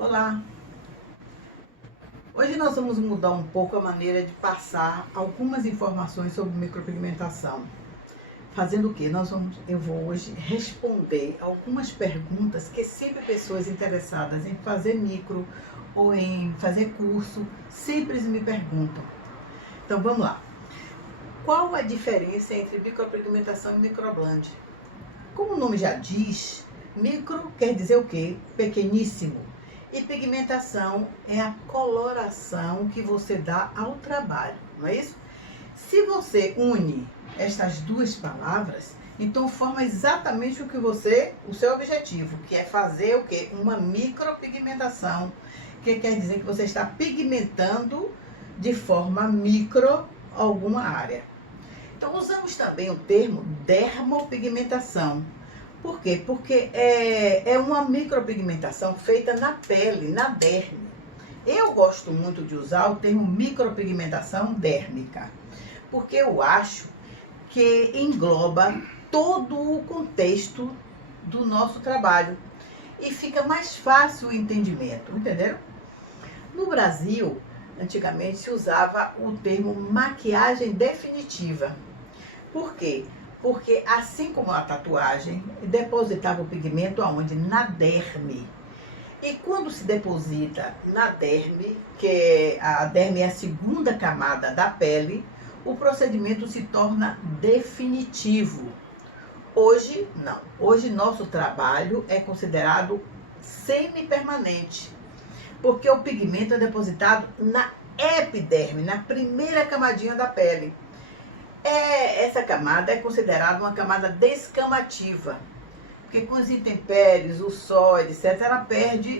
Olá! Hoje nós vamos mudar um pouco a maneira de passar algumas informações sobre micropigmentação. Fazendo o quê? Eu vou hoje responder algumas perguntas que sempre pessoas interessadas em fazer micro ou em fazer curso sempre me perguntam. Então vamos lá. Qual a diferença entre micropigmentação e microblend? Como o nome já diz, micro quer dizer o quê? Pequeníssimo. E pigmentação é a coloração que você dá ao trabalho, não é isso? Se você une estas duas palavras, então forma exatamente o seu objetivo, que é fazer o quê? Uma micropigmentação, que quer dizer que você está pigmentando de forma micro alguma área. Então usamos também o termo dermopigmentação. Por quê? Porque é uma micropigmentação feita na pele, na derme. Eu gosto muito de usar o termo micropigmentação dérmica, porque eu acho que engloba todo o contexto do nosso trabalho e fica mais fácil o entendimento, entenderam? No Brasil, antigamente se usava o termo maquiagem definitiva. Por quê? Porque assim como a tatuagem, depositava o pigmento aonde? Na derme. E quando se deposita na derme, que a derme é a segunda camada da pele, o procedimento se torna definitivo. Hoje, não. Hoje, nosso trabalho é considerado semipermanente, porque o pigmento é depositado na epiderme, na primeira camadinha da pele. Essa camada é considerada uma camada descamativa, porque com os intempéries, o sol, etc., ela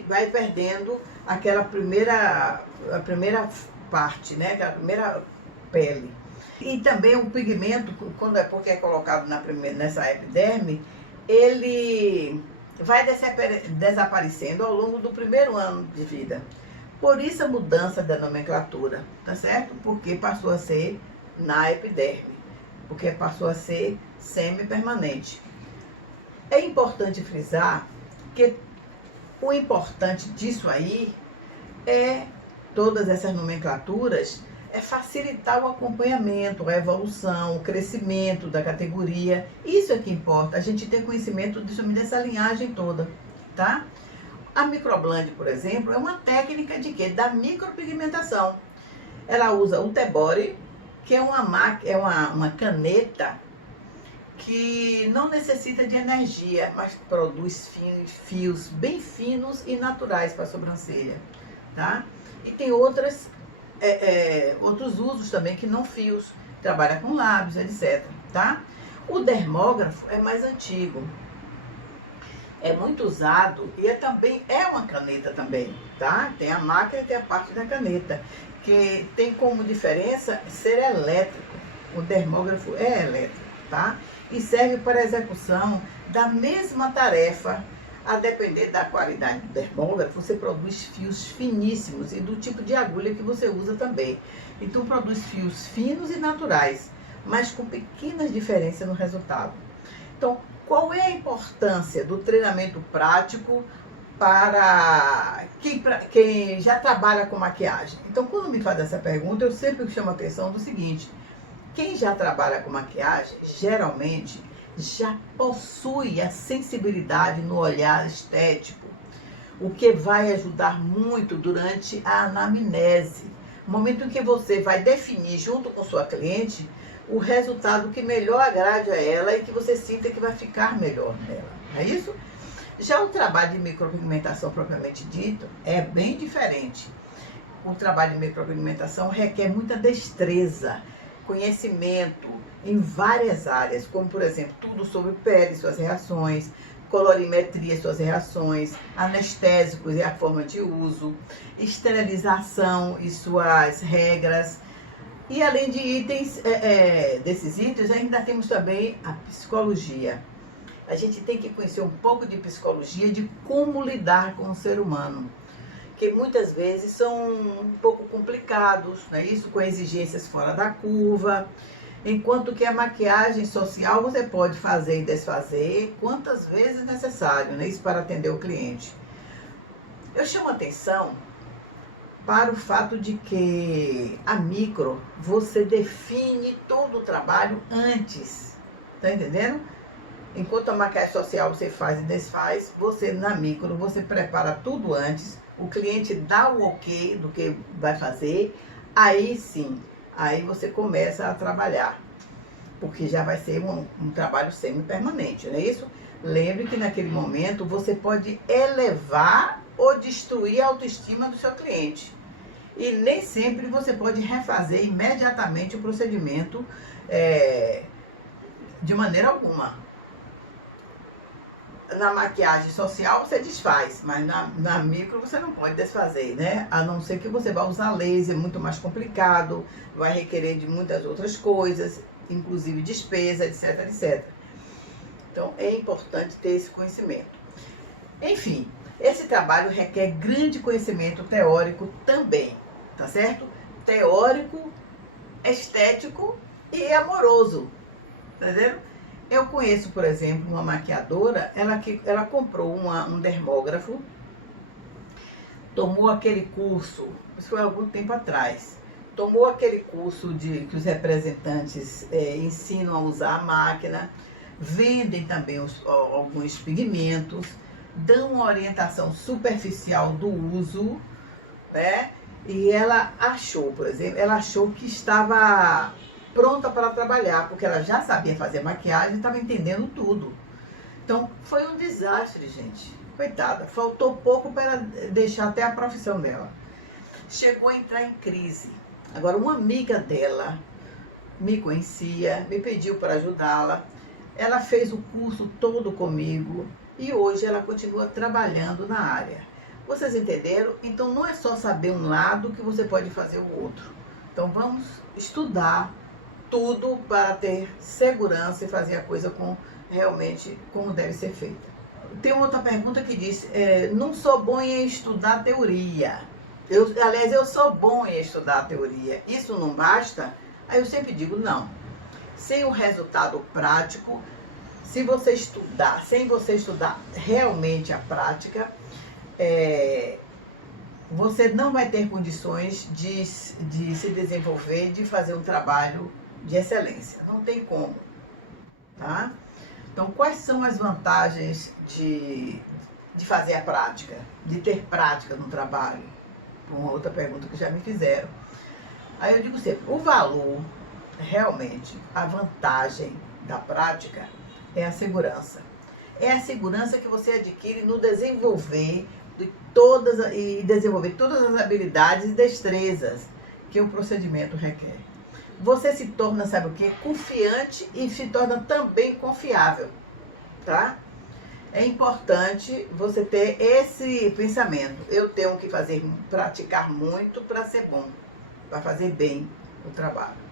vai perdendo a primeira parte, né? Aquela primeira pele. E também o pigmento, porque é colocado nessa epiderme, ele vai desaparecendo ao longo do primeiro ano de vida. Por isso a mudança da nomenclatura, tá certo? Porque passou a ser na epiderme, porque passou a ser semi-permanente. É importante frisar que o importante disso aí é, todas essas nomenclaturas, é facilitar o acompanhamento, a evolução, o crescimento da categoria. Isso é que importa, a gente ter conhecimento dessa linhagem toda, tá? A microblend, por exemplo, é uma técnica de quê? Da micropigmentação. Ela usa o T-Body, que é uma caneta que não necessita de energia, mas produz fios bem finos e naturais para a sobrancelha, tá? E tem outros usos também que não fios, trabalha com lábios, etc, tá? O dermógrafo é mais antigo, é muito usado e também é uma caneta também, tá? Tem a máquina e tem a parte da caneta, que tem como diferença ser elétrico. O dermógrafo é elétrico, tá? E serve para a execução da mesma tarefa. A depender da qualidade do dermógrafo, você produz fios finíssimos e do tipo de agulha que você usa também. Então produz fios finos e naturais, mas com pequenas diferenças no resultado. Então, qual é a importância do treinamento prático para quem já trabalha com maquiagem? Então, quando me faz essa pergunta, eu sempre chamo a atenção do seguinte: quem já trabalha com maquiagem, geralmente, já possui a sensibilidade no olhar estético, o que vai ajudar muito durante a anamnese, momento em que você vai definir junto com sua cliente o resultado que melhor agrade a ela e que você sinta que vai ficar melhor nela, não é isso? Já o trabalho de micropigmentação propriamente dito é bem diferente. O trabalho de micropigmentação requer muita destreza, conhecimento em várias áreas, como por exemplo, tudo sobre pele, suas reações, colorimetria, suas reações, anestésicos e a forma de uso, esterilização e suas regras. E além de desses itens, ainda temos também a psicologia. A gente tem que conhecer um pouco de psicologia, de como lidar com o ser humano, que muitas vezes são um pouco complicados, né? Isso com exigências fora da curva, enquanto que a maquiagem social você pode fazer e desfazer quantas vezes necessário, né? Isso para atender o cliente. Eu chamo atenção para o fato de que a micro, você define todo o trabalho antes, tá entendendo? Enquanto a maquiagem social você faz e desfaz, você na micro, você prepara tudo antes, o cliente dá o ok do que vai fazer, aí sim, aí você começa a trabalhar, porque já vai ser um trabalho semi-permanente, não é isso? Lembre que naquele momento você pode elevar ou destruir a autoestima do seu cliente. E nem sempre você pode refazer imediatamente o procedimento de maneira alguma. Na maquiagem social você desfaz, mas na micro você não pode desfazer, né? A não ser que você vá usar laser, muito mais complicado, vai requerer de muitas outras coisas, inclusive despesa, etc, etc. Então é importante ter esse conhecimento. Enfim, esse trabalho requer grande conhecimento teórico também, tá certo? Teórico, estético e amoroso, tá vendo? Eu conheço, por exemplo, uma maquiadora, ela comprou um dermógrafo, tomou aquele curso, isso foi há algum tempo atrás, tomou aquele curso que os representantes ensinam a usar a máquina, vendem também alguns pigmentos, dão uma orientação superficial do uso, né? E ela achou, por exemplo, ela achou que estava pronta para trabalhar, porque ela já sabia fazer maquiagem, estava entendendo tudo. Então, foi um desastre, gente. Coitada, faltou pouco para ela deixar até a profissão dela. Chegou a entrar em crise. Agora, uma amiga dela me conhecia, me pediu para ajudá-la. Ela fez o curso todo comigo e hoje ela continua trabalhando na área. Vocês entenderam? Então, não é só saber um lado que você pode fazer o outro. Então, vamos estudar tudo para ter segurança e fazer a coisa realmente como deve ser feita. Tem outra pergunta que diz, não sou bom em estudar teoria. Aliás, eu sou bom em estudar teoria. Isso não basta? Aí eu sempre digo, não. Sem o resultado prático, sem você estudar realmente a prática, você não vai ter condições de se desenvolver, de fazer um trabalho de excelência. Não tem como, tá? Então, quais são as vantagens de fazer a prática, de ter prática no trabalho? Uma outra pergunta que já me fizeram. Aí eu digo sempre, o valor, realmente, a vantagem da prática é a segurança. É a segurança que você adquire no desenvolver desenvolver todas as habilidades e destrezas que o procedimento requer. Você se torna, sabe o quê? Confiante e se torna também confiável, tá? É importante você ter esse pensamento. Eu tenho que praticar muito para ser bom, para fazer bem o trabalho.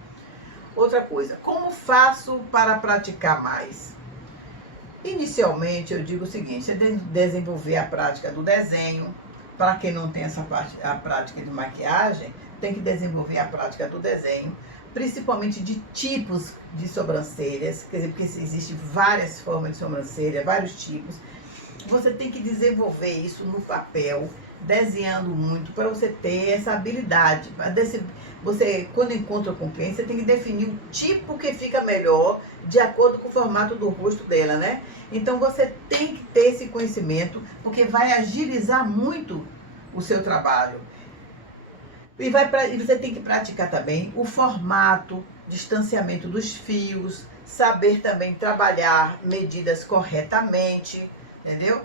Outra coisa, como faço para praticar mais? Inicialmente, eu digo o seguinte, você tem que desenvolver a prática do desenho. Para quem não tem a prática de maquiagem, tem que desenvolver a prática do desenho, principalmente de tipos de sobrancelhas, quer dizer, porque existem várias formas de sobrancelha, vários tipos. Você tem que desenvolver isso no papel, desenhando muito, para você ter essa habilidade. Você, quando encontra com o cliente, você tem que definir o tipo que fica melhor, de acordo com o formato do rosto dela, né? Então, você tem que ter esse conhecimento, porque vai agilizar muito o seu trabalho. E você tem que praticar também o formato, distanciamento dos fios, saber também trabalhar medidas corretamente, entendeu?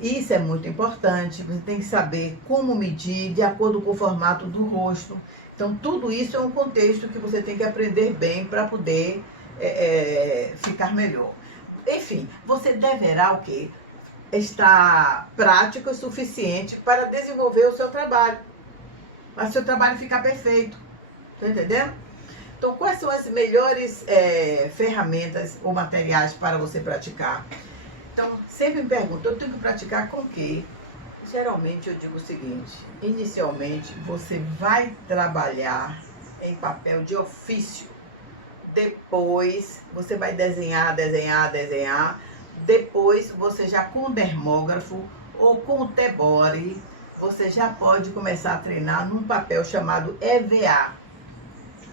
Isso é muito importante, você tem que saber como medir de acordo com o formato do rosto. Então, tudo isso é um contexto que você tem que aprender bem para poder ficar melhor. Enfim, você deverá o quê? Estar prático o suficiente para desenvolver o seu trabalho. Para o seu trabalho ficar perfeito. Tá entendendo? Então, quais são as melhores ferramentas ou materiais para você praticar? Então, sempre me pergunto, eu tenho que praticar com o quê? Geralmente eu digo o seguinte, inicialmente você vai trabalhar em papel de ofício. Depois você vai desenhar. Depois você já com o dermógrafo ou com o T-Body, você já pode começar a treinar num papel chamado EVA,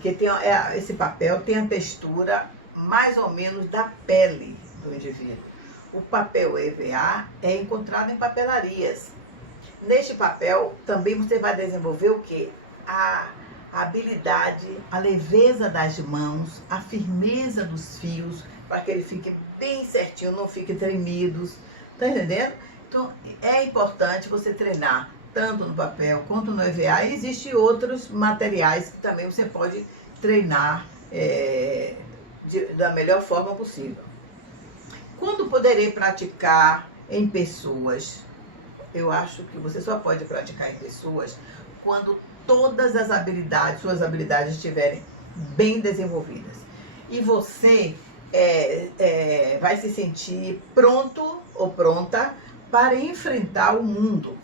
que tem, esse papel tem a textura mais ou menos da pele do indivíduo. O papel EVA é encontrado em papelarias. Neste papel também você vai desenvolver o quê? A habilidade, a leveza das mãos, a firmeza dos fios, para que ele fique bem certinho, não fique tremidos. Tá entendendo? Então, é importante você treinar tanto no papel quanto no EVA. E existem outros materiais que também você pode treinar da melhor forma possível. Quando poderei praticar em pessoas? Eu acho que você só pode praticar em pessoas quando todas as habilidades, suas habilidades estiverem bem desenvolvidas. E você vai se sentir pronto ou pronta para enfrentar o mundo.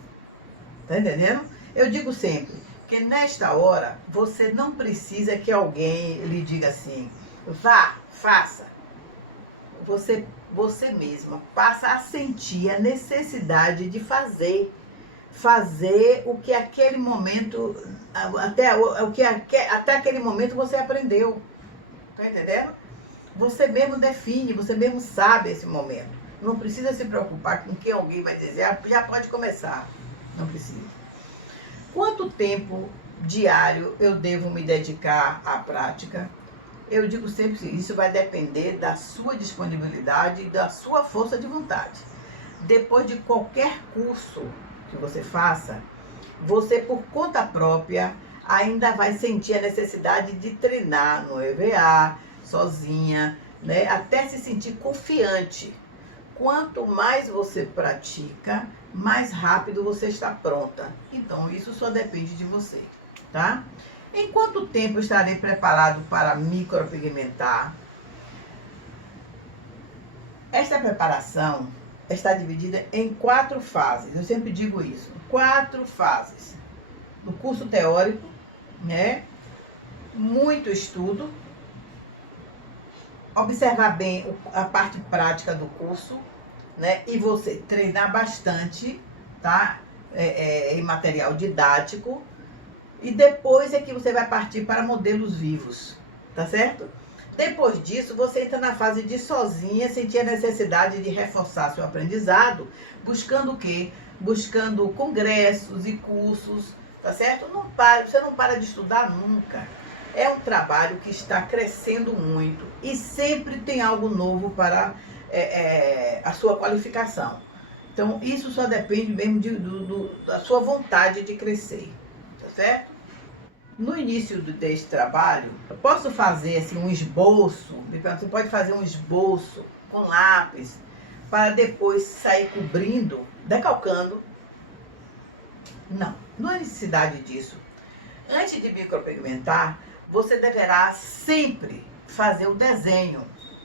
Tá entendendo? Eu digo sempre que nesta hora você não precisa que alguém lhe diga assim, vá, faça. Você mesma passa a sentir a necessidade de fazer o que aquele momento, até aquele momento você aprendeu. Tá entendendo? Você mesmo define, você mesmo sabe esse momento. Não precisa se preocupar com o que alguém vai dizer, já pode começar. Não precisa. Quanto tempo diário eu devo me dedicar à prática? Eu digo sempre que isso vai depender da sua disponibilidade e da sua força de vontade. Depois de qualquer curso que você faça, você por conta própria ainda vai sentir a necessidade de treinar no EVA, sozinha, né? Até se sentir confiante. Quanto mais você pratica, mais rápido você está pronta. Então, isso só depende de você, tá? Em quanto tempo estarei preparado para micropigmentar? Esta preparação está dividida em 4 fases. Eu sempre digo isso. 4 fases. No curso teórico, né? Muito estudo. Observar bem a parte prática do curso, né? E você treinar bastante, tá? Em material didático. E depois é que você vai partir para modelos vivos, tá certo? Depois disso, você entra na fase de sozinha, sentir a necessidade de reforçar seu aprendizado, buscando o quê? Buscando congressos e cursos, tá certo? Você não para de estudar nunca. É um trabalho que está crescendo muito e sempre tem algo novo para a sua qualificação. Então, isso só depende mesmo da sua vontade de crescer, tá certo? No início desse trabalho, eu posso fazer assim, um esboço, você pode fazer um esboço com lápis, para depois sair cobrindo, decalcando. Não há necessidade disso. Antes de micropigmentar, você deverá sempre fazer o desenho,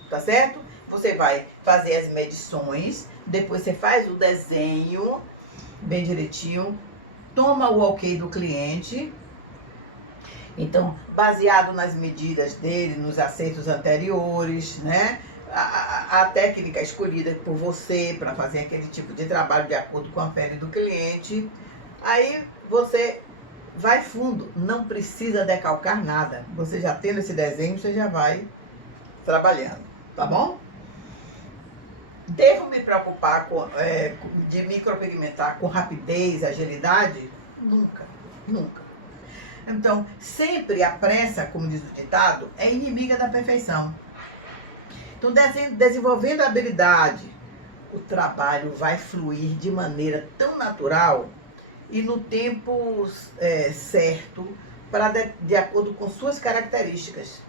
tá certo? Você vai fazer as medições, depois você faz o desenho bem direitinho, toma o ok do cliente. Então, baseado nas medidas dele, nos acertos anteriores, né? A técnica escolhida por você para fazer aquele tipo de trabalho de acordo com a pele do cliente. Aí você vai fundo, não precisa decalcar nada. Você já tendo esse desenho, você já vai trabalhando, tá bom? Devo me preocupar de micropigmentar com rapidez, agilidade? Nunca, nunca. Então, sempre a pressa, como diz o ditado, é inimiga da perfeição. Então, desenvolvendo a habilidade, o trabalho vai fluir de maneira tão natural e no tempo certo, de acordo com suas características.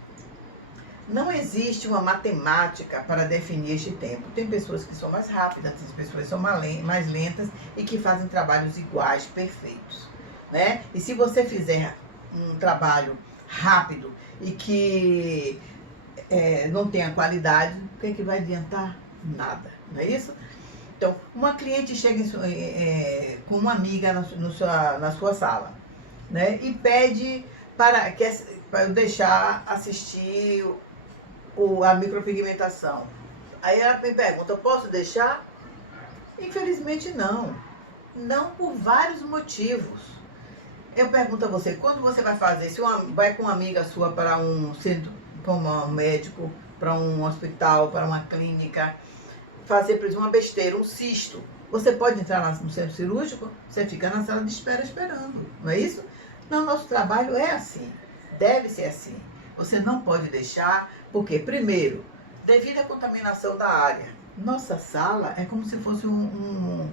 Não existe uma matemática para definir este tempo. Tem pessoas que são mais rápidas, tem pessoas que são mais lentas e que fazem trabalhos iguais, perfeitos, né? E se você fizer um trabalho rápido e que não tenha qualidade, o que é que vai adiantar? Nada, não é isso? Então, uma cliente chega com uma amiga na sua sala, né? E pede para eu deixar assistir a micropigmentação. Aí ela me pergunta, posso deixar? Infelizmente não. Não, por vários motivos. Eu pergunto a você, quando você vai fazer, se vai com uma amiga sua para um centro, para um médico, para um hospital, para uma clínica, fazer, por exemplo, uma besteira, um cisto, você pode entrar lá no centro cirúrgico, você fica na sala de espera esperando, não é isso? Não, nosso trabalho é assim, deve ser assim. Você não pode deixar, porque, primeiro, devido à contaminação da área, nossa sala é como se fosse um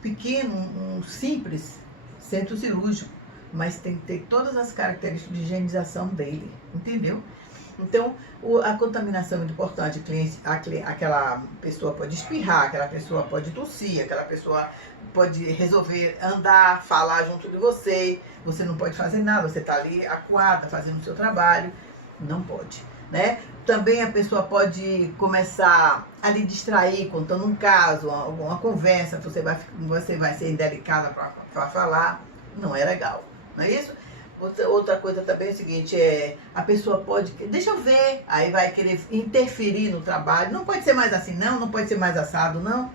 pequeno, um simples centro cirúrgico, mas tem que ter todas as características de higienização dele, entendeu? Então, a contaminação é muito importante. Aquela pessoa pode espirrar, aquela pessoa pode tossir, aquela pessoa pode resolver andar, falar junto de você. Você não pode fazer nada, você está ali acuada, fazendo o seu trabalho. Não pode, né? Também a pessoa pode começar a lhe distrair, contando um caso, uma conversa, você vai ser indelicada para falar. Não é legal, não é isso? Outra coisa também é o seguinte, a pessoa pode, deixa eu ver, aí vai querer interferir no trabalho, não pode ser mais assim não, não pode ser mais assado não,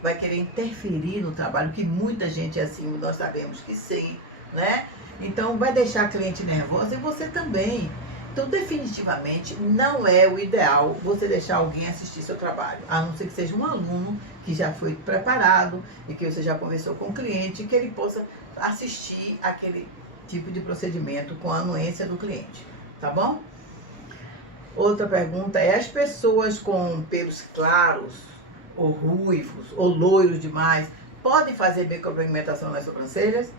vai querer interferir no trabalho, que muita gente é assim, nós sabemos que sim, né? Então vai deixar a cliente nervosa e você também. Então definitivamente não é o ideal você deixar alguém assistir seu trabalho, a não ser que seja um aluno que já foi preparado e que você já conversou com o cliente, que ele possa assistir aquele tipo de procedimento com a anuência do cliente, tá bom? Outra pergunta é, as pessoas com pelos claros, ou ruivos, ou loiros demais, podem fazer micropigmentação nas sobrancelhas?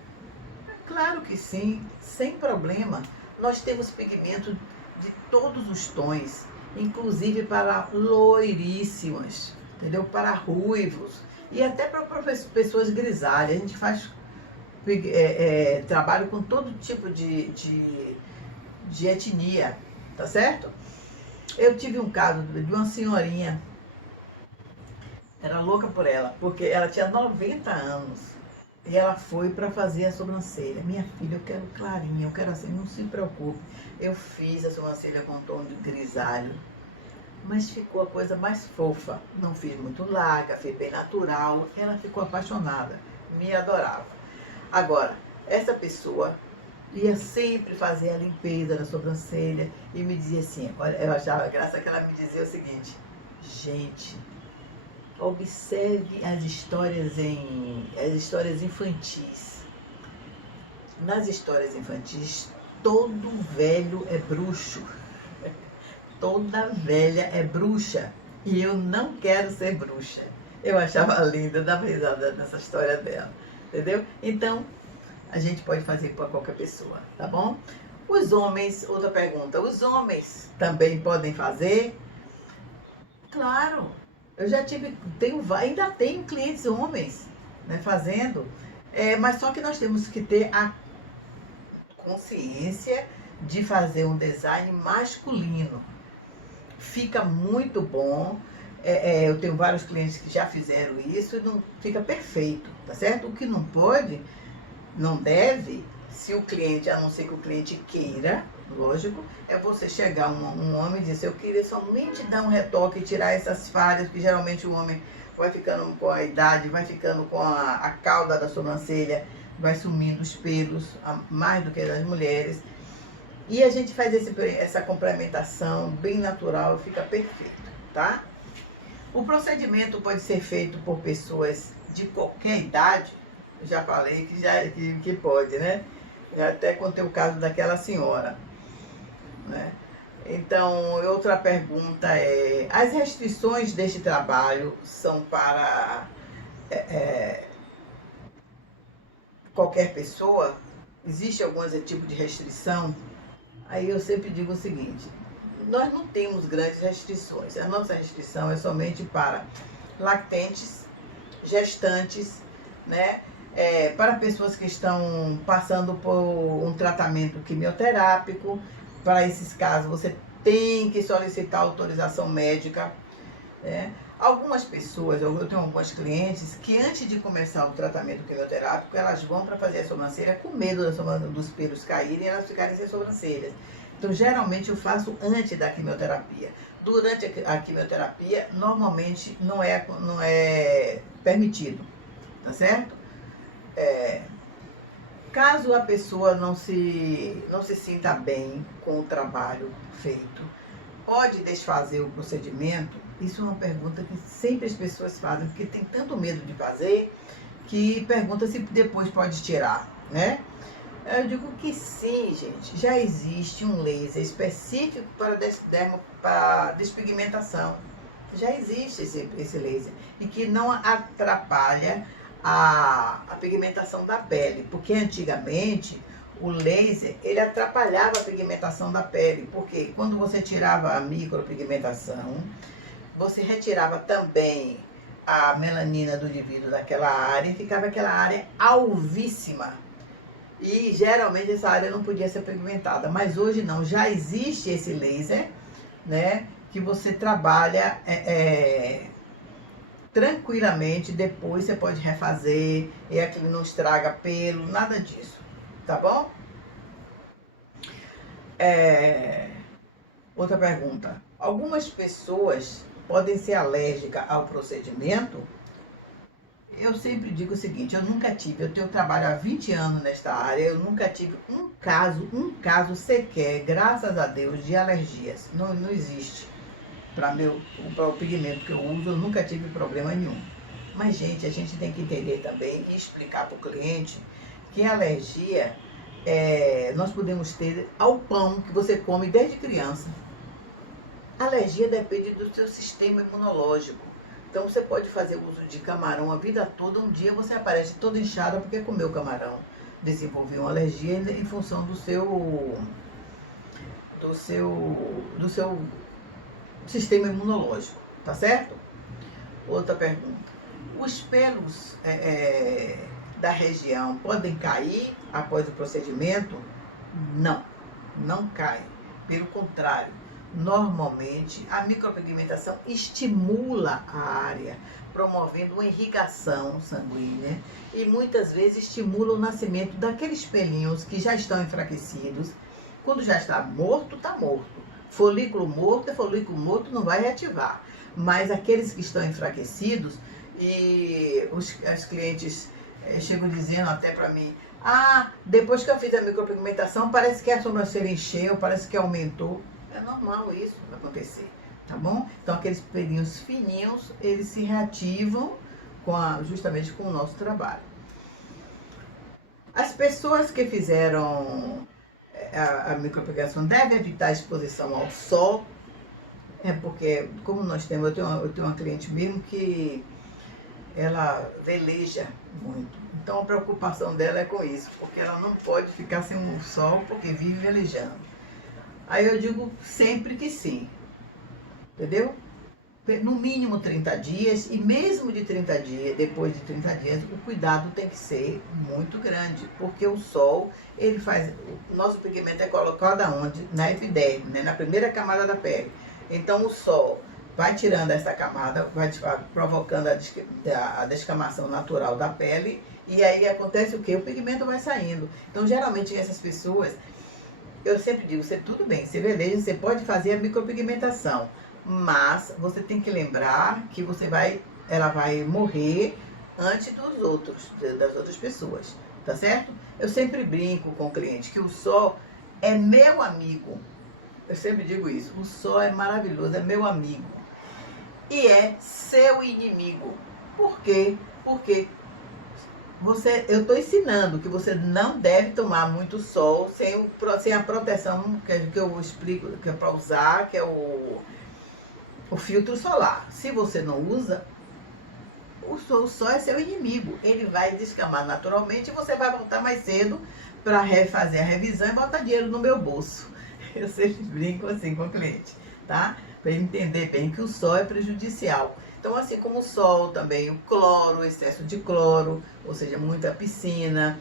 Claro que sim, sem problema. Nós temos pigmento de todos os tons, inclusive para loiríssimas, entendeu? Para ruivos e até para pessoas grisalhas. A gente faz trabalho com todo tipo de etnia, tá certo? Eu tive um caso de uma senhorinha, era louca por ela, porque ela tinha 90 anos e ela foi para fazer a sobrancelha. Minha filha, eu quero clarinha, eu quero assim, não se preocupe. Eu fiz a sobrancelha com tom de grisalho, mas ficou a coisa mais fofa. Não fiz muito larga, fiz bem natural. Ela ficou apaixonada, me adorava. Agora, essa pessoa ia sempre fazer a limpeza da sobrancelha e me dizia assim, olha, eu achava graça que ela me dizia o seguinte, gente, observe as histórias infantis. Nas histórias infantis, todo velho é bruxo, toda velha é bruxa e eu não quero ser bruxa. Eu achava linda, dava risada nessa história dela. Entendeu? Então, a gente pode fazer para qualquer pessoa, tá bom? Os homens, outra pergunta, os homens também podem fazer? Claro, eu já ainda tenho clientes homens, né, fazendo, mas só que nós temos que ter a consciência de fazer um design masculino. Fica muito bom. Eu tenho vários clientes que já fizeram isso e não fica perfeito, tá certo? O que não pode, não deve, se o cliente, a não ser que o cliente queira, lógico, é você chegar um homem e dizer, eu queria somente dar um retoque e tirar essas falhas, que geralmente o homem vai ficando com a idade, vai ficando com a cauda da sobrancelha, vai sumindo os pelos, mais do que das mulheres. E a gente faz essa complementação bem natural e fica perfeito, tá? O procedimento pode ser feito por pessoas de qualquer idade. Eu já falei que pode, né? Já até contei o caso daquela senhora, né? Então, outra pergunta é, as restrições deste trabalho são para qualquer pessoa? Existe algum tipo de restrição? Aí eu sempre digo o seguinte, nós não temos grandes restrições. A nossa restrição é somente para lactentes, gestantes, né? Para pessoas que estão passando por um tratamento quimioterápico. Para esses casos, você tem que solicitar autorização médica, né? Algumas pessoas, eu tenho algumas clientes que antes de começar o tratamento quimioterápico, elas vão para fazer a sobrancelha com medo dos pelos caírem e elas ficarem sem sobrancelhas. Então, geralmente eu faço antes da quimioterapia. Durante a quimioterapia, normalmente não é permitido, tá certo? Caso a pessoa não se sinta bem com o trabalho feito, pode desfazer o procedimento? Isso é uma pergunta que sempre as pessoas fazem, porque tem tanto medo de fazer, que pergunta se depois pode tirar, né? Eu digo que sim, gente. Já existe um laser específico para despigmentação. Já existe esse laser. E que não atrapalha a pigmentação da pele. Porque antigamente o laser ele atrapalhava a pigmentação da pele. Porque quando você tirava a micropigmentação, você retirava também a melanina do indivíduo daquela área e ficava aquela área alvíssima. E geralmente essa área não podia ser pigmentada, mas hoje não, já existe esse laser, né, que você trabalha tranquilamente, depois você pode refazer, e aquilo não estraga pelo, nada disso, tá bom? Outra pergunta, algumas pessoas podem ser alérgicas ao procedimento? Eu sempre digo o seguinte, eu tenho trabalho há 20 anos nesta área, eu nunca tive um caso sequer, graças a Deus, de alergias. Não existe. Para o pigmento que eu uso, eu nunca tive problema nenhum. Mas, gente, a gente tem que entender também e explicar para o cliente que a alergia, nós podemos ter ao pão que você come desde criança. A alergia depende do seu sistema imunológico. Então você pode fazer uso de camarão a vida toda, um dia você aparece toda inchada porque comeu camarão. Desenvolveu uma alergia em função do seu sistema imunológico, tá certo? Outra pergunta. Os pelos da região podem cair após o procedimento? Não, não cai. Pelo contrário. Normalmente, a micropigmentação estimula a área, promovendo uma irrigação sanguínea e muitas vezes estimula o nascimento daqueles pelinhos que já estão enfraquecidos. Quando já está morto, está morto. Folículo morto, não vai reativar. Mas aqueles que estão enfraquecidos, e os clientes chegam dizendo até para mim, depois que eu fiz a micropigmentação, parece que a sobrancelha encheu, parece que aumentou. É normal isso acontecer, tá bom? Então aqueles pelinhos fininhos, eles se reativam justamente com o nosso trabalho. As pessoas que fizeram a micropigmentação devem evitar a exposição ao sol, porque como eu tenho uma cliente mesmo que ela veleja muito. Então a preocupação dela é com isso, porque ela não pode ficar sem o sol porque vive velejando. Aí eu digo sempre que sim, entendeu? No mínimo 30 dias, e mesmo de 30 dias, depois de 30 dias, o cuidado tem que ser muito grande, porque o sol, o nosso pigmento é colocado aonde? Na epiderme, né? Na primeira camada da pele. Então o sol vai tirando essa camada, vai provocando a descamação natural da pele, e aí acontece o quê? O pigmento vai saindo. Então geralmente essas pessoas, eu sempre digo, tudo bem, você veleja, você pode fazer a micropigmentação, mas você tem que lembrar que ela vai morrer antes das outras pessoas, tá certo? Eu sempre brinco com o cliente que o sol é meu amigo. Eu sempre digo isso, o sol é maravilhoso, é meu amigo. E é seu inimigo. Por quê? Porque eu estou ensinando que você não deve tomar muito sol sem a proteção que eu explico, que é para usar, que é o filtro solar. Se você não usa, o sol é seu inimigo. Ele vai descamar naturalmente e você vai voltar mais cedo para refazer a revisão e botar dinheiro no meu bolso. Eu sempre brinco assim com o cliente, tá? Para ele entender bem que o sol é prejudicial. Então, assim como o sol também, o cloro, o excesso de cloro, ou seja, muita piscina,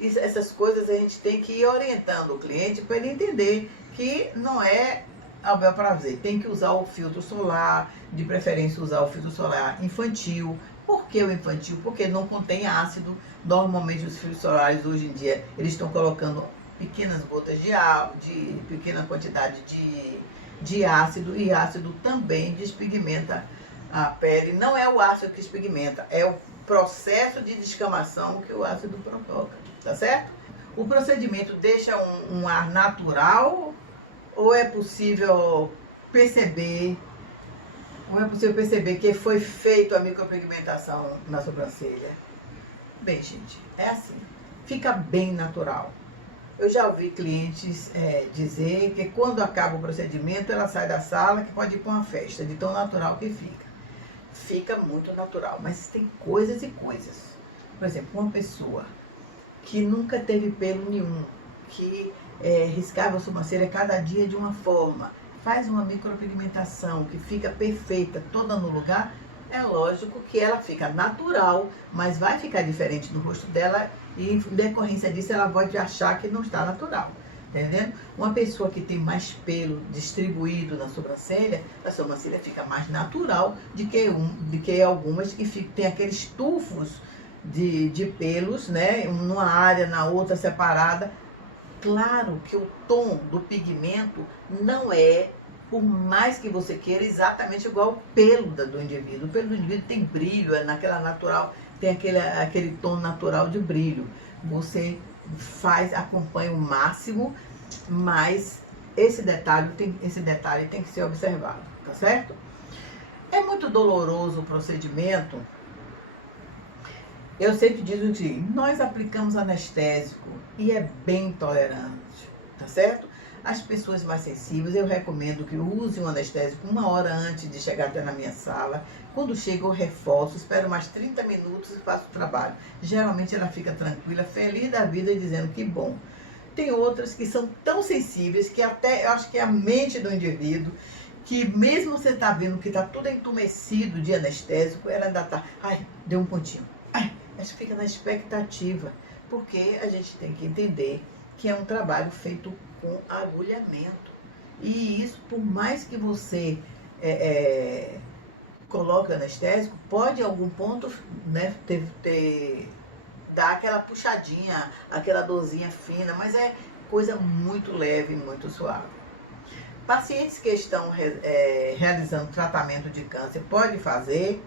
essas coisas a gente tem que ir orientando o cliente para ele entender que não é ao bel prazer. Tem que usar o filtro solar, de preferência usar o filtro solar infantil. Por que o infantil? Porque não contém ácido. Normalmente os filtros solares hoje em dia, eles estão colocando pequenas gotas de pequena quantidade de ácido, e ácido também despigmenta a pele. Não é o ácido que despigmenta, é processo de descamação que o ácido provoca, tá certo? O procedimento deixa um ar natural ou é possível perceber que foi feito a micropigmentação na sobrancelha? Bem, gente, é assim, fica bem natural. Eu já ouvi clientes dizer que quando acaba o procedimento, ela sai da sala que pode ir para uma festa, de tão natural que fica. Fica muito natural, mas tem coisas e coisas. Por exemplo, uma pessoa que nunca teve pelo nenhum, que riscava a sobrancelha cada dia de uma forma, faz uma micropigmentação que fica perfeita, toda no lugar, é lógico que ela fica natural, mas vai ficar diferente do rosto dela e em decorrência disso ela pode achar que não está natural. Entendendo? Uma pessoa que tem mais pelo distribuído na sobrancelha, a sobrancelha fica mais natural do que algumas que tem aqueles tufos de pelos, né? Numa área, na outra separada. Claro que o tom do pigmento não é, por mais que você queira, exatamente igual ao pelo do indivíduo. O pelo do indivíduo tem brilho, naquela natural, tem aquele tom natural de brilho. Você acompanha o máximo, mas esse detalhe tem que ser observado, tá certo? É muito doloroso o procedimento. Eu sempre digo que nós aplicamos anestésico e é bem tolerante, tá certo? As pessoas mais sensíveis, eu recomendo que usem o anestésico 1 hora antes de chegar até na minha sala. Quando chega, eu reforço, espero mais 30 minutos e faço o trabalho. Geralmente ela fica tranquila, feliz da vida, dizendo que bom. Tem outras que são tão sensíveis que até, eu acho que é a mente do indivíduo, que mesmo você tá vendo que tá tudo entumecido de anestésico, ela ainda tá, ai, deu um pontinho. Ai, a gente fica na expectativa, porque a gente tem que entender que é um trabalho feito com agulhamento. E isso, por mais que você coloque anestésico, pode em algum ponto, né, dar aquela puxadinha, aquela dorzinha fina, mas é coisa muito leve, muito suave. Pacientes que estão realizando tratamento de câncer pode fazer.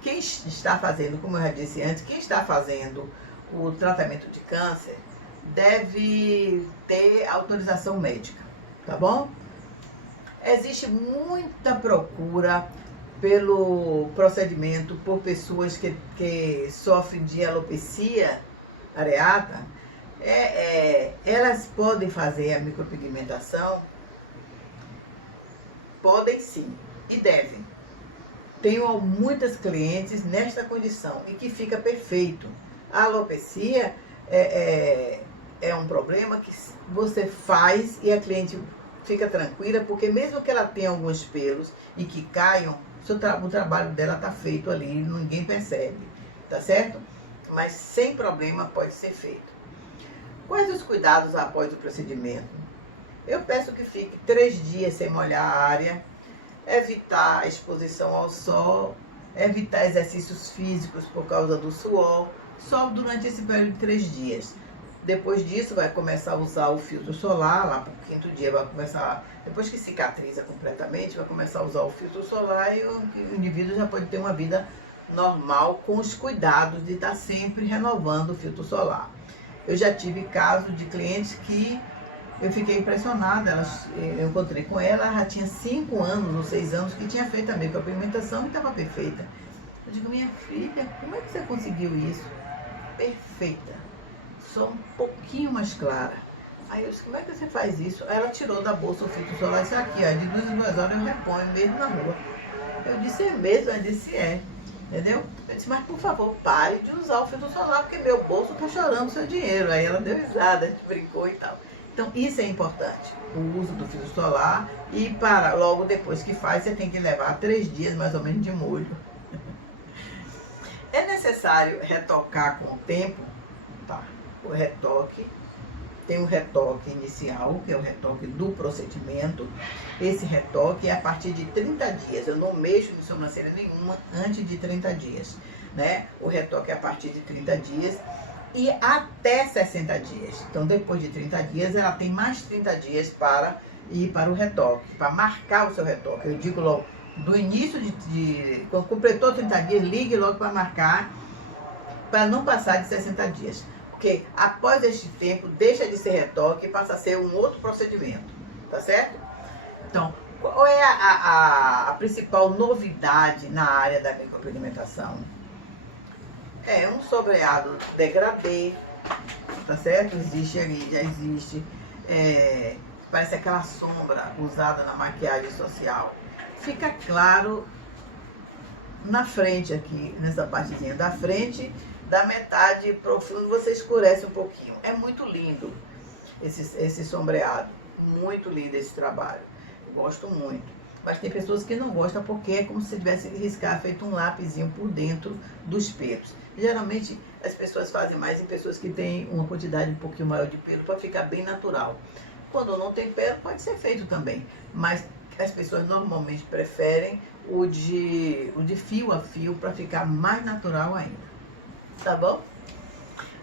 Quem está fazendo, como eu já disse antes, quem está fazendo o tratamento de câncer deve ter autorização médica, tá bom? Existe muita procura pelo procedimento por pessoas que sofrem de alopecia areata. Elas podem fazer a micropigmentação? Podem sim, e devem. Tenho muitas clientes nesta condição e que fica perfeito. A alopecia é um problema que você faz e a cliente fica tranquila, porque mesmo que ela tenha alguns pelos e que caiam, o trabalho dela está feito ali, ninguém percebe, tá certo? Mas sem problema pode ser feito. Quais os cuidados após o procedimento? Eu peço que fique 3 dias sem molhar a área, evitar a exposição ao sol, evitar exercícios físicos por causa do suor, só durante esse período de 3 dias. Depois disso, vai começar a usar o filtro solar, lá para o 5º dia vai começar, depois que cicatriza completamente, vai começar a usar o filtro solar e o indivíduo já pode ter uma vida normal com os cuidados de estar sempre renovando o filtro solar. Eu já tive casos de clientes que eu fiquei impressionada, eu encontrei com ela, ela já tinha 5 anos ou 6 anos que tinha feito a micropigmentação e estava perfeita. Eu digo, minha filha, como é que você conseguiu isso? Perfeita, só um pouquinho mais clara. Aí eu disse, como é que você faz isso? Aí ela tirou da bolsa o filtro solar e disse, aqui, ó, de 2 em 2 horas eu reponho, mesmo na rua. Eu disse, é mesmo? Ela disse, é. Entendeu? Eu disse, mas por favor, pare de usar o filtro solar, porque meu bolso tá chorando seu dinheiro. Aí ela deu risada, a gente brincou e tal. Então, isso é importante, o uso do filtro solar, e logo depois que faz, você tem que levar 3 dias mais ou menos de molho. É necessário retocar com o tempo? Tá. O retoque, tem o retoque inicial, que é o retoque do procedimento. Esse retoque é a partir de 30 dias. Eu não mexo em sobrancelha nenhuma antes de 30 dias. Né? O retoque é a partir de 30 dias e até 60 dias. Então, depois de 30 dias, ela tem mais 30 dias para ir para o retoque, para marcar o seu retoque. Eu digo logo, do início quando completou 30 dias, ligue logo para marcar, para não passar de 60 dias. Porque após este tempo, deixa de ser retoque e passa a ser um outro procedimento, tá certo? Então, qual é a principal novidade na área da micropigmentação? É um sombreado degradê, tá certo? Existe ali, já existe, parece aquela sombra usada na maquiagem social. Fica claro na frente aqui, nessa partezinha da frente, da metade pro fundo você escurece um pouquinho. É muito lindo esse sombreado, muito lindo esse trabalho. Eu gosto muito. Mas tem pessoas que não gostam porque é como se tivesse que riscar, feito um lápisinho por dentro dos pelos. Geralmente as pessoas fazem mais em pessoas que têm uma quantidade um pouquinho maior de pelo para ficar bem natural. Quando não tem pelo, pode ser feito também. Mas as pessoas normalmente preferem o de fio a fio para ficar mais natural ainda. Tá bom?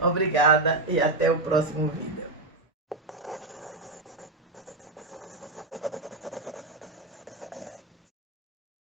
Obrigada e até o próximo vídeo.